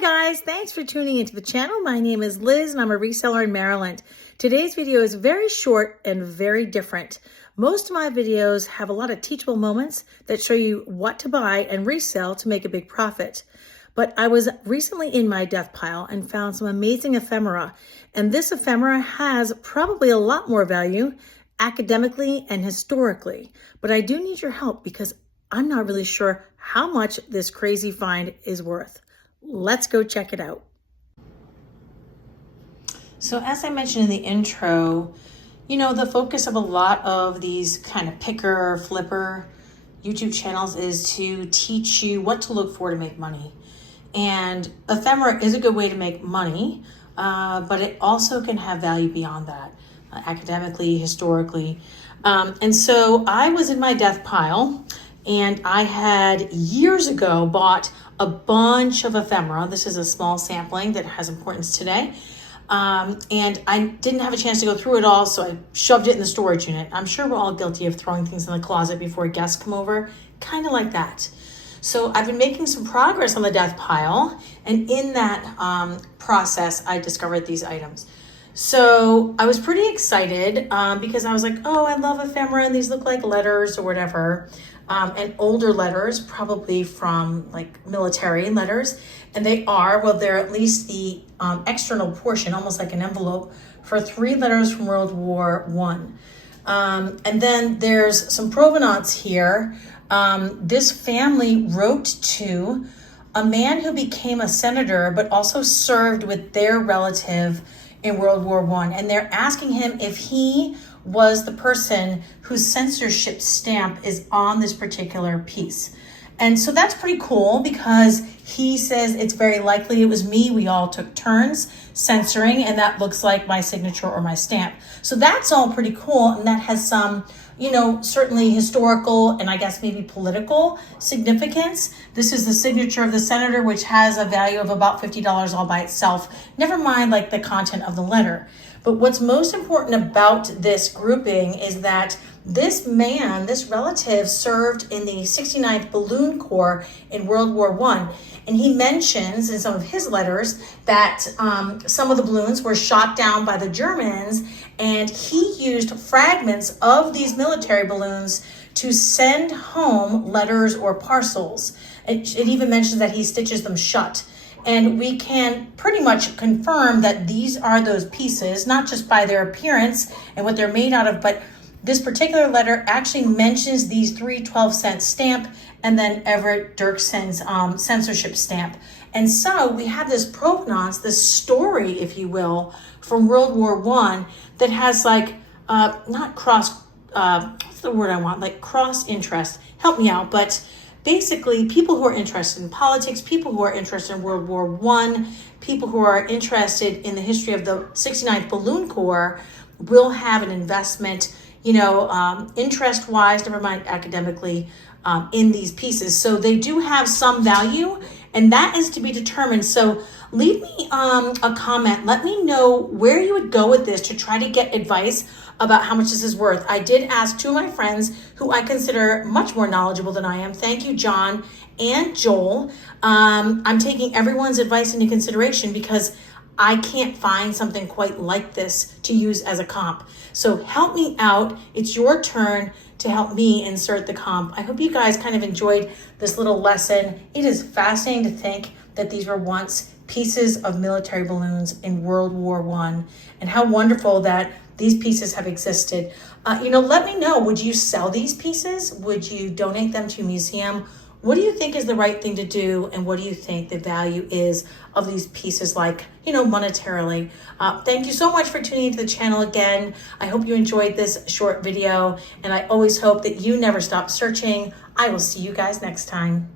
Hi guys, thanks for tuning into the channel. My name is Liz and I'm a reseller in Maryland. Today's video is very short and very different. Most of my videos have a lot of teachable moments that show you what to buy and resell to make a big profit. But I was recently in my death pile and found some amazing ephemera. And this ephemera has probably a lot more value academically and historically. But I do need your help because I'm not really sure how much this crazy find is worth. Let's go check it out. So as I mentioned in the intro, the focus of a lot of these kind of picker or flipper YouTube channels is to teach you what to look for to make money. And ephemera is a good way to make money, but it also can have value beyond that, academically, historically. And so I was in my death pile and I had years ago bought a bunch of ephemera. This is a small sampling that has importance today. And I didn't have a chance to go through it all, so I shoved it in the storage unit. I'm sure we're all guilty of throwing things in the closet before guests come over, kind of like that. So I've been making some progress on the death pile, and in that process, I discovered these items. So I was pretty excited because I was like, oh, I love ephemera, and these look like letters or whatever. And older letters, probably from like military letters. And they're at least the external portion, almost like an envelope, for 3 letters from World War I. And then there's some provenance here. This family wrote to a man who became a senator, but also served with their relative in World War I. And they're asking him if he was the person whose censorship stamp is on this particular piece. And so that's pretty cool because he says it's very likely it was me. We all took turns censoring, and that looks like my signature or my stamp. So that's all pretty cool, and that has some, certainly historical and I guess maybe political significance. This is the signature of the senator, which has a value of about $50 all by itself. Never mind like the content of the letter. But what's most important about this grouping is that this man, this relative, served in the 69th Balloon Corps in World War I. And he mentions in some of his letters that some of the balloons were shot down by the Germans, and he used fragments of these military balloons to send home letters or parcels. It even mentions that he stitches them shut. And we can pretty much confirm that these are those pieces, not just by their appearance and what they're made out of, but this particular letter actually mentions these 3 12-cent stamp and then Everett Dirksen's censorship stamp. And so we have this provenance, this story, if you will, from World War I that has like, not cross, what's the word I want? Like cross interest. Help me out, but basically, people who are interested in politics, people who are interested in World War I, people who are interested in the history of the 69th Balloon Corps will have an investment, interest-wise, never mind academically, in these pieces. So they do have some value, and that is to be determined. So leave me a comment. Let me know where you would go with this to try to get advice about how much this is worth. I did ask 2 of my friends who I consider much more knowledgeable than I am. Thank you, John and Joel. I'm taking everyone's advice into consideration because I can't find something quite like this to use as a comp. So help me out. It's your turn to help me insert the comp. I hope you guys kind of enjoyed this little lesson. It is fascinating to think that these were once pieces of military balloons in World War I, and how wonderful that these pieces have existed. Let me know, would you sell these pieces? Would you donate them to a museum? What do you think is the right thing to do? And what do you think the value is of these pieces, like, monetarily? Thank you so much for tuning into the channel again. I hope you enjoyed this short video, and I always hope that you never stop searching. I will see you guys next time.